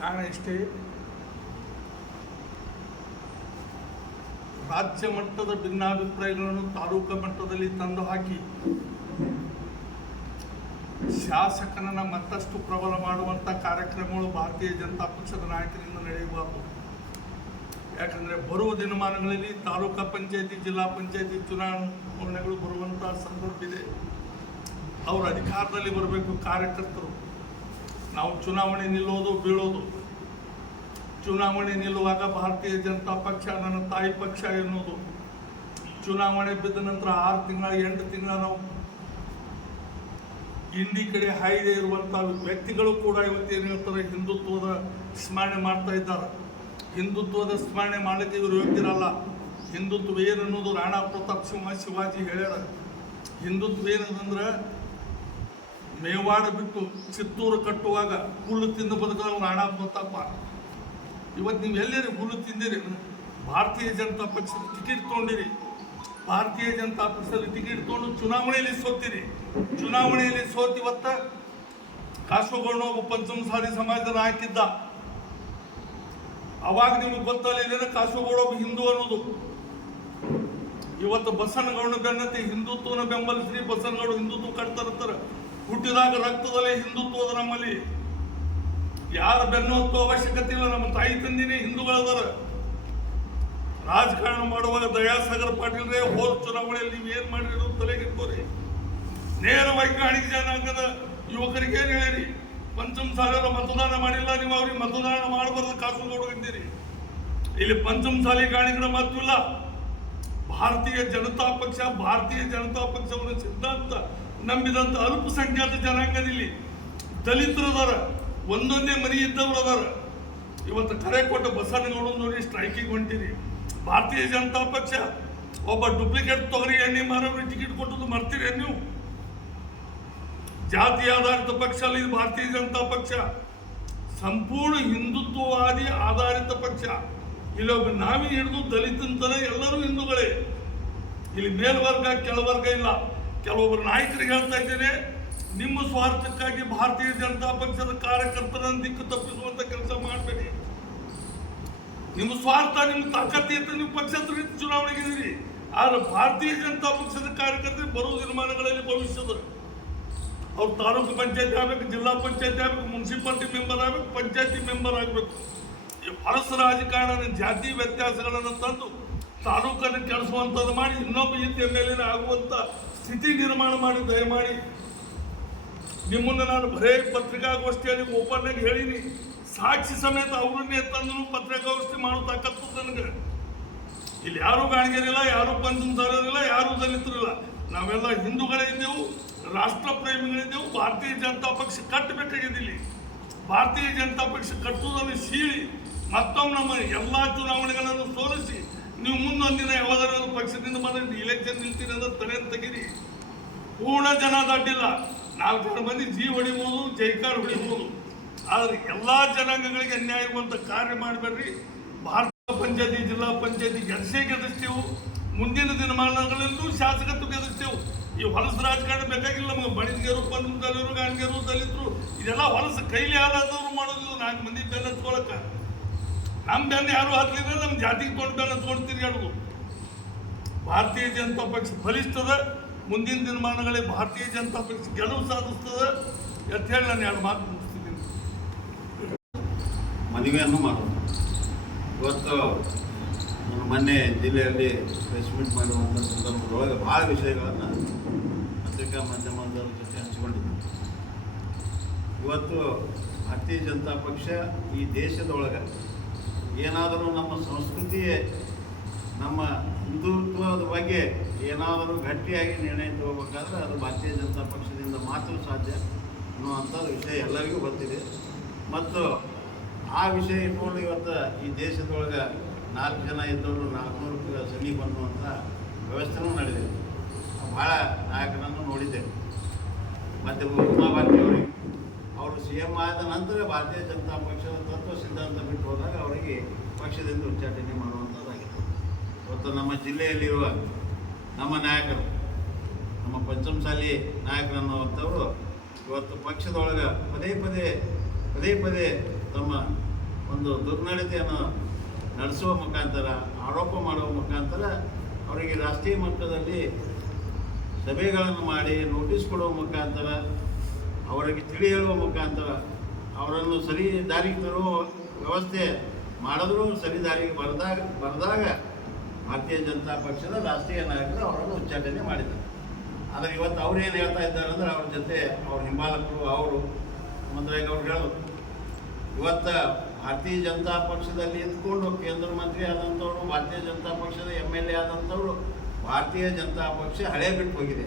ಕಾರಣ ಇಷ್ಟೇ ರಾಜ್ಯ ಮಟ್ಟದ ಭಿನ್ನಾಭಿಪ್ರಾಯಗಳನ್ನು ತಾಲೂಕು ಮಟ್ಟದಲ್ಲಿ ತಂದು ಹಾಕಿ ಶಾಸಕನನ್ನ ಮತ್ತಷ್ಟು ಪ್ರಬಲ ಮಾಡುವಂಥ ಕಾರ್ಯಕ್ರಮಗಳು ಭಾರತೀಯ ಜನತಾ ಪಕ್ಷದ ನಾಯಕರಿಂದ ನಡೆಯಬಾರದು. ಯಾಕಂದರೆ ಬರುವ ದಿನಮಾನಗಳಲ್ಲಿ ತಾಲೂಕಾ ಪಂಚಾಯತಿ, ಜಿಲ್ಲಾ ಪಂಚಾಯತಿ ಚುನಾವಣೆಗಳು ಬರುವಂಥ ಸಂದರ್ಭ ಇದೆ. ಅವರು ಅಧಿಕಾರದಲ್ಲಿ ಬರಬೇಕು ಕಾರ್ಯಕರ್ತರು. ನಾವು ಚುನಾವಣೆ ನಿಲ್ಲೋದು, ಬೀಳೋದು. ಚುನಾವಣೆ ನಿಲ್ಲುವಾಗ ಭಾರತೀಯ ಜನತಾ ಪಕ್ಷ, ನನ್ನ ತಾಯಿ ಪಕ್ಷ ಎನ್ನುವುದು. ಚುನಾವಣೆ ಬಿದ್ದ ನಂತರ ಆರು ತಿಂಗಳ, ಎಂಟು ತಿಂಗಳ ನಾವು ಹಿಂದಿ ಕಡೆ ಹಾಯ್ದೆ ಇರುವಂಥ ವ್ಯಕ್ತಿಗಳು ಕೂಡ ಇವತ್ತು ಏನು ಹೇಳ್ತಾರೆ, ಹಿಂದುತ್ವದ ಸ್ಮರಣೆ ಮಾಡ್ತಾ ಇದ್ದಾರೆ. ಹಿಂದುತ್ವದ ಸ್ಮರಣೆ ಮಾಡಲಿಕ್ಕೆ ಇವರು ಯೋಗ್ಯರಲ್ಲ. ಹಿಂದುತ್ವ ಏನನ್ನೋದು ರಾಣಾ ಪ್ರತಾಪ್ ಸಿಂಹ ಶಿವಾಜಿ ಹೇಳ್ಯಾರ. ಹಿಂದುತ್ವ ಏನದಂದ್ರೆ ಮೇವಾಡ ಬಿಟ್ಟು ಚಿತ್ತೂರು ಕಟ್ಟುವಾಗ ಹುಲ್ಲು ತಿಂದು ಬದುಕಲ್ಲ ರಾಣಾ ಗೊತ್ತಪ್ಪ ಇವತ್ತು ನೀವು ಎಲ್ಲಿರಿ ಹುಲ್ಲು ತಿಂದಿರಿ? ಭಾರತೀಯ ಜನತಾ ಪಕ್ಷದ ಟಿಕೆಟ್ ತೊಗೊಂಡಿರಿ. ಭಾರತೀಯ ಜನತಾ ಪಕ್ಷದಲ್ಲಿ ಟಿಕೆಟ್ ತೊಗೊಂಡು ಚುನಾವಣೆಯಲ್ಲಿ ಸೋತಿರಿ. ಚುನಾವಣೆಯಲ್ಲಿ ಸೋತಿ ಇವತ್ತ ಕಾಸರಗೋಡು ಒಬ್ಬ ಪಂಚಮಸಾಲಿ ಸಮಾಜದ ನಾಯಕಿದ್ದ ಅವಾಗ ನಿಮ್ಗೆ ಗೊತ್ತಲ್ಲ ಒಬ್ಬ ಹಿಂದೂ ಅನ್ನೋದು. ಇವತ್ತು ಬಸವನಗೌಡ ಬೆನ್ನತಿ ಹಿಂದುತ್ವನ ಬೆಂಬಲಿಸಿ ಬಸವನಗೌಡ ಹಿಂದುತ್ವ ಕಟ್ತಾರಂತಾರ ಹುಟ್ಟಿದಾಗ ರಕ್ತದಲ್ಲಿ ಹಿಂದುತ್ವದ ನಮ್ಮಲ್ಲಿ. ಯಾರ ಬೆನ್ನು ಹತ್ತುವ ಅವಶ್ಯಕತೆ ಇಲ್ಲ, ನಮ್ಮ ತಾಯಿ ತಂದಿನೇ ಹಿಂದೂಗಳದಾರ. ರಾಜಕಾರಣ ಮಾಡುವಾಗ ದಯಾಸಾಗರ್ ಪಾಟೀಲ್ರೇ, ಹೋದ ಚುನಾವಣೆಯಲ್ಲಿ ನೀವು ಏನ್ ಮಾಡಿರೋ ತಲೆಗಿಟ್ಕೋರಿ ನೇರವಾಗಿ ಕಾಣಿಕ ಜನಾಂಗದ ಯುವಕರಿಗೆ ಏನು ಹೇಳಿರಿ? ಪಂಚಮ ಸಾಲಿಯರ ಮತದಾನ ಮಾಡಿಲ್ಲ, ನೀವು ಅವ್ರಿಗೆ ಮತದಾನ ಮಾಡಬಾರ್ದು, ಕಾಸು ಇದ್ದೀರಿ ಇಲ್ಲಿ ಪಂಚಮ ಸಾಲಿ ಗಾಣಿಗಳ ಮಾತಿಲ್ಲ. ಭಾರತೀಯ ಜನತಾ ಪಕ್ಷ, ಭಾರತೀಯ ಜನತಾ ಪಕ್ಷವನ್ನು ಸಿದ್ಧಾಂತ ನಂಬಿದಂತ ಅಲ್ಪಸಂಖ್ಯಾತ ಜನಾಂಗದಲ್ಲಿ ದಲಿತರದಾರ ಒಂದೊಂದೇ ಮನೆ ಇದ್ದವರು ಅದಾರ ಇವತ್ತು ಕರೆ ಕೊಟ್ಟ ಬಸವನಗೌಡ ನೋಡಿ ಸ್ಟ್ರೈಕಿಗೆ ಹೊಂಟಿರಿ. ಭಾರತೀಯ ಜನತಾ ಪಕ್ಷ ಒಬ್ಬ ಡೂಪ್ಲಿಕೇಟ್ ತೊಗರಿ ಎಣ್ಣೆ ಮಾರವ್ರಿಗೆ ಟಿಕೆಟ್ ಕೊಟ್ಟದ್ದು ಮರ್ತೀರಿ ನೀವು? ಜಾತಿ ಆಧಾರಿತ ಪಕ್ಷ ಅಲ್ಲ ಭಾರತೀಯ ಜನತಾ ಪಕ್ಷ. ಸಂಪೂರ್ಣ ಹಿಂದುತ್ವವಾದಿ ಆಧಾರಿತ ಪಕ್ಷ. ಇಲ್ಲೊಬ್ಬ ನಾವೇ ಹಿಡಿದು ದಲಿತ ಎಲ್ಲರೂ ಹಿಂದೂಗಳೇ. ಇಲ್ಲಿ ಮೇಲ್ವರ್ಗ, ಕೆಳವರ್ಗ ಇಲ್ಲ. ಕೆಲವೊಬ್ಬರು ನಾಯಕರಿಗೆ ಹೇಳ್ತಾ ಇದ್ದೇನೆ, ನಿಮ್ಮ ಸ್ವಾರ್ಥಕ್ಕಾಗಿ ಭಾರತೀಯ ಜನತಾ ಪಕ್ಷದ ಕಾರ್ಯಕರ್ತರನ್ನು ದಿಕ್ಕು ತಪ್ಪಿಸುವಂತ ಕೆಲಸ ಮಾಡಬೇಡಿ. ನಿಮ್ಮ ಸ್ವಾರ್ಥ, ನಿಮ್ಮ ತಾಕತ್ತಿ ಅಂತ ನೀವು ಪಕ್ಷದ ರೀತಿ ಚುನಾವಣೆಗೆ ಇದ್ದೀರಿ. ಆದ್ರೆ ಭಾರತೀಯ ಜನತಾ ಪಕ್ಷದ ಕಾರ್ಯಕರ್ತರು ಬರುವ ದಿನಮಾನಗಳಲ್ಲಿ ಭವಿಷ್ಯದ ಅವ್ರು ತಾಲೂಕು ಪಂಚಾಯತಿ ಆಗ್ಬೇಕು, ಜಿಲ್ಲಾ ಪಂಚಾಯತಿ ಆಗ್ಬೇಕು, ಮುನ್ಸಿಪಾಲಿಟಿ ಮೆಂಬರ್ ಆಗ್ಬೇಕು, ಪಂಚಾಯತಿ ಮೆಂಬರ್ ಆಗ್ಬೇಕು. ಈ ಹೊಲಸ ರಾಜಕಾರಣ ಜಾತಿ ವ್ಯತ್ಯಾಸಗಳನ್ನು ತಂದು ತಾಲೂಕನ್ನು ಕೆಡಿಸುವಂಥದ್ದು ಮಾಡಿ ಇನ್ನೊಬ್ಬ ಎಂ ಎಲ್ ಆಗುವಂಥ ಸ್ಥಿತಿ ನಿರ್ಮಾಣ ಮಾಡಿ, ದಯಮಾಡಿ. ನಿಮ್ಮನ್ನು ನಾನು ಬರೇ ಪತ್ರಿಕಾಗೋಷ್ಠಿಯಲ್ಲಿ ಆಗಿ ಹೇಳಿನಿ. ಸಾಕ್ಷಿ ಸಮೇತ ಅವರನ್ನೇ ತಂದು ಪತ್ರಿಕಾಗೋಷ್ಠಿ ಮಾಡೋ ನನಗೆ. ಇಲ್ಲಿ ಯಾರು ಗಾಣಿಗರಿಲ್ಲ, ಯಾರು ಪಂಚಮಸಾರರಿಲ್ಲ ಯಾರು ದಲಿತರಿಲ್ಲ. ನಾವೆಲ್ಲ ಹಿಂದೂಗಳೇ ಇದ್ದೆವು ರಾಷ್ಟ್ರ ಪ್ರೇಮಿಗಳಿದ್ದೆವು ಭಾರತೀಯ ಜನತಾ ಪಕ್ಷ ಕಟ್ಟಬೇಕಾಗಿದೆ ಇಲ್ಲಿ ಭಾರತೀಯ ಜನತಾ ಪಕ್ಷ ಕಟ್ಟುವುದನ್ನು ಸೀಳಿ ಮತ್ತೊಮ್ಮೆ ನಮ್ಮ ಎಲ್ಲ ಚುನಾವಣೆಗಳನ್ನು ಸೋಲಿಸಿ ನೀವು ಮುಂದೊಂದು ದಿನ ಒಂದು ಪಕ್ಷದಿಂದ ಬಂದ್ರೆ ಇಲೆಕ್ಷನ್ ನಿಲ್ತೀನಿ ಅಂದ್ರೆ ತಡೆ ತೆಗೀರಿ. ಪೂರ್ಣ ಜನ ದಡ್ಡಿಲ್ಲ. ನಾಲ್ಕು ಜನ ಮಂದಿ ಜೀ ಹೊಡಿಬೋದು ಜೈಕಾರ ಹೊಡಿಬೋದು. ಆದ್ರೆ ಎಲ್ಲಾ ಜನಾಂಗಗಳಿಗೆ ಅನ್ಯಾಯ ಆಗುವಂತ ಕಾರ್ಯ ಮಾಡಬೇಡ್ರಿ. ಭಾರತ ಪಂಚಾಯತಿ, ಜಿಲ್ಲಾ ಪಂಚಾಯತಿ ಗೆಲ್ಸೇ ಗೆಲ್ಲಿಸ್ತೇವು. ಮುಂದಿನ ದಿನಮಾನಗಳಲ್ಲೂ ಶಾಸಕತ್ವ ಗೆದಿಸ್ತೇವೆ ಈ ಹೊಲಸು ರಾಜಕಾರಣ ಬೇಕಾಗಿಲ್ಲ ನಮಗೆ. ಬಣಿಗೆರು ಪಂಚರು ಗಾಣಿಗೆರು ದಲಿತರು ಇದೆಲ್ಲ ಹೊಲಸು ಕೈಲಿ ಹಾಲಾದವ್ರು ಮಾಡೋದು ನಾಲ್ಕು ಮಂದಿ ಹಚ್ಕೊಳಕ ನಮ್ಮ ಯಾರು ಹತ್ತಲಿಲ್ಲ ನಮ್ಮ ಜಾತಿಗೆ ತೊಗೊಂಡು ಬೆನ್ನ ತೋಡ್ತೀರಿ ಭಾರತೀಯ ಜನತಾ ಪಕ್ಷ ಫಲಿಸ್ತದ, ಮುಂದಿನ ದಿನಮಾನಗಳಲ್ಲಿ ಭಾರತೀಯ ಜನತಾ ಪಕ್ಷ ಗೆಲುವು ಸಾಧಿಸ್ತದ ಅಂತ ಹೇಳಿ ನಾನು ಎರಡು ಮಾತು ಮುಗಿಸ್ತಿದ್ದೀನಿ ಮದುವೆಯನ್ನು ಮಾಡೋದು ಇವತ್ತು ನಾನು ಮೊನ್ನೆ ಜಿಲ್ಲೆಯಲ್ಲಿ ಪ್ರೆಸ್ ಮೀಟ್ ಮಾಡುವಂಥ ಸಂದರ್ಭದೊಳಗೆ ಭಾಳ ವಿಷಯಗಳನ್ನು ಪತ್ರಿಕಾ ಮಾಧ್ಯಮದವ್ರ ಜೊತೆ ಹಂಚಿಕೊಂಡಿದ್ದೀನಿ ಇವತ್ತು ಭಾರತೀಯ ಜನತಾ ಪಕ್ಷ ಈ ದೇಶದೊಳಗೆ ಏನಾದರೂ ನಮ್ಮ ಸಂಸ್ಕೃತಿಯೇ ನಮ್ಮ ಹಿಂದುತ್ವದ ಬಗ್ಗೆ ಏನಾದರೂ ಗಟ್ಟಿಯಾಗಿ ನಿರ್ಣಯ ತಗೋಬೇಕಾದ್ರೆ ಅದು ಭಾರತೀಯ ಜನತಾ ಪಕ್ಷದಿಂದ ಮಾತ್ರ ಸಾಧ್ಯ ಅನ್ನುವಂಥ ವಿಷಯ ಎಲ್ಲರಿಗೂ ಗೊತ್ತಿದೆ. ಮತ್ತು ಆ ವಿಷಯ ಇಟ್ಕೊಂಡು ಇವತ್ತು ಈ ದೇಶದೊಳಗೆ ನಾಲ್ಕು ಜನ ಇದ್ದವರು ನಾಲ್ಕುನೂರು ಸಮೀಪ ಅನ್ನುವಂಥ ವ್ಯವಸ್ಥೆನೂ ನಡೆದಿದೆ. ಭಾಳ ನಾಯಕನನ್ನು ನೋಡಿದ್ದೇವೆ. ಮತ್ತು ಉಮಾ ಭಾರತಿ ಅವರಿಗೆ. ಅವರು ಸಿ ಎಂ ಆದ ನಂತರ ಭಾರತೀಯ ಜನತಾ ಪಕ್ಷದ ತತ್ವ ಸಿದ್ಧಾಂತ ಬಿಟ್ಟು ಹೋದಾಗ ಅವರಿಗೆ ಪಕ್ಷದಿಂದ ಉಚ್ಚಾಟನೆ ಮಾಡುವಂಥದ್ದಾಗಿದೆ ಇವತ್ತು ನಮ್ಮ ಜಿಲ್ಲೆಯಲ್ಲಿರುವ ನಮ್ಮ ನಾಯಕರು, ನಮ್ಮ ಪಂಚಮಸಾಲಿ ನಾಯಕರನ್ನುವಂಥವರು ಇವತ್ತು ಪಕ್ಷದೊಳಗೆ ಪದೇ ಪದೇ ಪದೇ ಪದೇ ತಮ್ಮ ಒಂದು ದುರ್ನಡತೆಯನ್ನು ನಡೆಸುವ ಮುಖಾಂತರ, ಆರೋಪ ಮಾಡುವ ಮುಖಾಂತರ ಅವರಿಗೆ ರಾಷ್ಟ್ರೀಯ ಮಟ್ಟದಲ್ಲಿ ಸಭೆಗಳನ್ನು ಮಾಡಿ ನೋಟಿಸ್ ಕೊಡುವ ಮುಖಾಂತರ ಅವರಿಗೆ ತಿಳಿ ಹೇಳುವ ಮುಖಾಂತರ ಅವರನ್ನು ಸರಿ ದಾರಿಗೆ ತರುವ ವ್ಯವಸ್ಥೆ ಮಾಡಿದ್ರು ಸರಿ ದಾರಿಗೆ ಬರೆದಾಗ ಬರೆದಾಗ ಭಾರತೀಯ ಜನತಾ ಪಕ್ಷದ ರಾಷ್ಟ್ರೀಯ ನಾಯಕರು ಅವರನ್ನು ಉಚ್ಚಾಟನೆ ಮಾಡಿದ್ದಾರೆ. ಆದರೆ ಇವತ್ತು ಅವ್ರು ಏನು ಹೇಳ್ತಾ ಇದ್ದಾರೆ ಅಂದರೆ ಅವ್ರ ಜೊತೆ ಅವ್ರ ಹಿಂಬಾಲಕರು, ಅವರು ಮಂತ್ರಿಯಾಗ ಅವ್ರು ಹೇಳೋದು. ಇವತ್ತು ಭಾರತೀಯ ಜನತಾ ಪಕ್ಷದಲ್ಲಿ ಇದ್ಕೊಂಡು ಕೇಂದ್ರ ಮಂತ್ರಿ ಆದಂಥವ್ರು, ಭಾರತೀಯ ಜನತಾ ಪಕ್ಷದ ಎಂ ಎಲ್ ಎ ಭಾರತೀಯ ಜನತಾ ಪಕ್ಷ ಹಳೆ ಬಿಟ್ಟು ಹೋಗಿದೆ.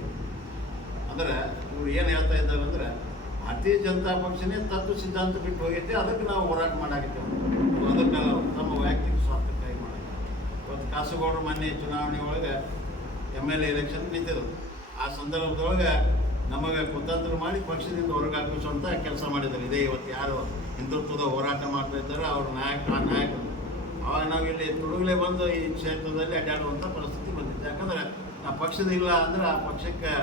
ಅಂದ್ರೆ ಇವ್ರು ಏನು ಹೇಳ್ತಾ ಇದ್ದಾರೆ ಅಂದ್ರೆ ಭಾರತೀಯ ಜನತಾ ಪಕ್ಷನೇ ತತ್ವ ಸಿದ್ಧಾಂತ ಬಿಟ್ಟು ಹೋಗೈತೆ, ಅದಕ್ಕೆ ನಾವು ಹೋರಾಟ ಮಾಡಾಕತ್ತೇವೆ. ಅದಕ್ಕೆಲ್ಲ ತಮ್ಮ ವೈಯಕ್ತಿಕ ಸ್ವಾರ್ಥಕ್ಕಾಗಿ ಮಾಡಕ್ಕೆ ಇವತ್ತು ಕಾಸರಗೋಡು ಮೊನ್ನೆ ಚುನಾವಣೆ ಒಳಗೆ ಎಂ ಎಲ್ ಎ ಎಲೆಕ್ಷನ್ ನಿಂತಿದ್ರು ಆ ಸಂದರ್ಭದೊಳಗೆ ನಮಗೆ ಕುತಂತ್ರ ಮಾಡಿ ಪಕ್ಷದಿಂದ ಹೊರಗೆ ಹಾಕಿಸುವಂಥ ಕೆಲಸ ಮಾಡಿದ್ದಾರೆ. ಇದೇ ಇವತ್ತು ಯಾರು ಹಿಂದುತ್ವದ ಹೋರಾಟ ಮಾಡ್ತಾ ಇದ್ದಾರೆ ಅವ್ರ ನಾಯಕ, ಆ ನಾಯಕರು ಅವಾಗ ನಾವು ಇಲ್ಲಿ ತುಡುಗಲೆ ಬಂದು ಈ ಕ್ಷೇತ್ರದಲ್ಲಿ ಅಡ್ಡಾಡುವಂಥ ಪರಿಸ್ಥಿತಿ ಬಂದಿತ್ತು. ಯಾಕಂದ್ರೆ ಆ ಪಕ್ಷದ ಇಲ್ಲ ಅಂದ್ರೆ ಆ ಪಕ್ಷಕ್ಕೆ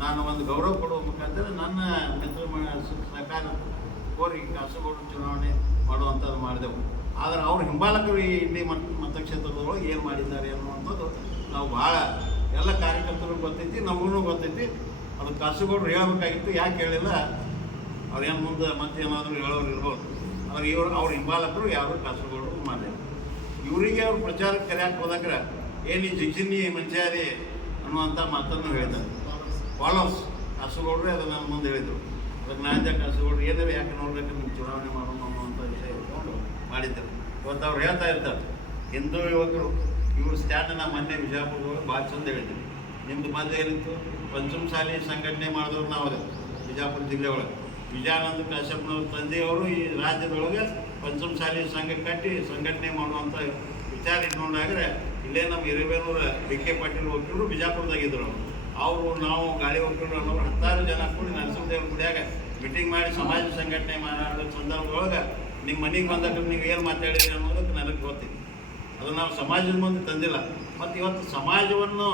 ನಾನು ಒಂದು ಗೌರವ ಕೊಡುವ ಮುಖಾಂತರ ನನ್ನ ಮಿತ್ರ ಮ- ಸರ್ಕಾರ ಕೋರಿ ಕಾಸರಗೋಡು ಚುನಾವಣೆ ಮಾಡುವಂಥದ್ದು ಮಾಡಿದೆವು. ಆದರೆ ಅವರು ಹಿಂಬಾಲಕರು ಇಲ್ಲಿ ಮತ ಮತಕ್ಷೇತ್ರದೊಳಗೆ ಏನು ಮಾಡಿದ್ದಾರೆ ಅನ್ನುವಂಥದ್ದು ನಾವು ಭಾಳ ಎಲ್ಲ ಕಾರ್ಯಕರ್ತರು ಗೊತ್ತೈತಿ, ನಮಗೂ ಗೊತ್ತೈತಿ. ಅದು ಕಾಸರಗೋಡ್ರು ಹೇಳಬೇಕಾಗಿತ್ತು, ಯಾಕೆ ಹೇಳಿಲ್ಲ? ಅವ್ರೇನು ಮುಂದೆ ಮತ್ತೆ ಏನಾದರೂ ಹೇಳೋರು ಇರ್ಬೋದು. ಆದರೆ ಇವರು, ಅವ್ರ ಹಿಂಬಾಲಕರು ಯಾರು ಕಾಸರಗೋಡು ಮಾಡಿಲ್ಲ. ಇವರಿಗೆ ಅವ್ರು ಪ್ರಚಾರಕ್ಕೆ ಕರೆಯಕ್ಕೆ ಹೋದಾಗ ಏನು ಈ ಜಿಗ್ಜಿನ್ನಿ ಮಂಚಾರಿ ಅನ್ನುವಂಥ ಮಾತನ್ನು ಹೇಳಿದ್ದಾರೆ. ಫಾಲೋಸ್ ಕಾಸರಗೋಡ್ರೆ ಅದು ನನ್ನ ಮುಂದೆ ಹೇಳಿದರು. ಅದಕ್ಕೆ ನಾನು ಜಾಗ ಕಾಸರಗೋಡ್ರು ಏನಾರು ಯಾಕೆ ನೋಡ್ಬೇಕು? ನಿಮ್ಗೆ ಚುನಾವಣೆ ಮಾಡೋಣ ಅನ್ನುವಂಥ ವಿಷಯ ಇಟ್ಕೊಂಡು ಮಾಡಿದ್ದರು ಇವತ್ತು ಅವ್ರು ಹೇಳ್ತಾ ಇರ್ತಾರೆ. ಹಿಂದೂ ಯುವಕರು, ಇವ್ರ ಸ್ಟ್ಯಾಂಡನ್ನ ಮೊನ್ನೆ ಬಿಜಾಪುರದೊಳಗೆ ಭಾಳ ಚಂದ ಹೇಳಿದ್ರು. ನಿಮ್ಮದು ಮದುವೆ ಏನಿತ್ತು? ಪಂಚಮಸಾಲಿ ಸಂಘಟನೆ ಮಾಡಿದವ್ರು ನಾವು ಅದೇ ಬಿಜಾಪುರ ಜಿಲ್ಲೆ ಒಳಗೆ. ವಿಜಯಾನಂದ ಕಾಶ್ಯಪ್ನವ್ರ ತಂದೆಯವರು ಈ ರಾಜ್ಯದೊಳಗೆ ಪಂಚಮಸಾಲಿ ಸಂಘ ಕಟ್ಟಿ ಸಂಘಟನೆ ಮಾಡುವಂಥ ವಿಚಾರ ಇಟ್ಕೊಂಡಾಗ್ರೆ, ಇಲ್ಲೇ ನಮ್ಮ ಹಿರೇಬೇನೂರ ಡಿ ಕೆ ಪಾಟೀಲ್ ಒಬ್ಬರು ಬಿಜಾಪುರದಾಗಿದ್ದರು ಅವರು. ನಾವು ಗಾಳಿ ಹೋಗ್ಕೊಂಡು ಅನ್ನೋರು ಹತ್ತಾರು ಜನ ಕೂಡಿ ನರಸಿಂಹದೇವ್ರ ಗುಡಿಯಾಗ ಮೀಟಿಂಗ್ ಮಾಡಿ ಸಮಾಜ ಸಂಘಟನೆ ಮಾಡೋ ಸಂದರ್ಭದೊಳಗೆ ನಿಮ್ಮ ಮನೆಗೆ ಬಂದಾಗ ನೀವು ಏನು ಮಾತಾಡಿದ್ರಿ ಅನ್ನೋದಕ್ಕೆ ನನಗೆ ಗೊತ್ತಿತ್ತು ಅದು ನಾವು ಸಮಾಜದ ಮುಂದೆ ತಂದಿಲ್ಲ. ಮತ್ತು ಇವತ್ತು ಸಮಾಜವನ್ನು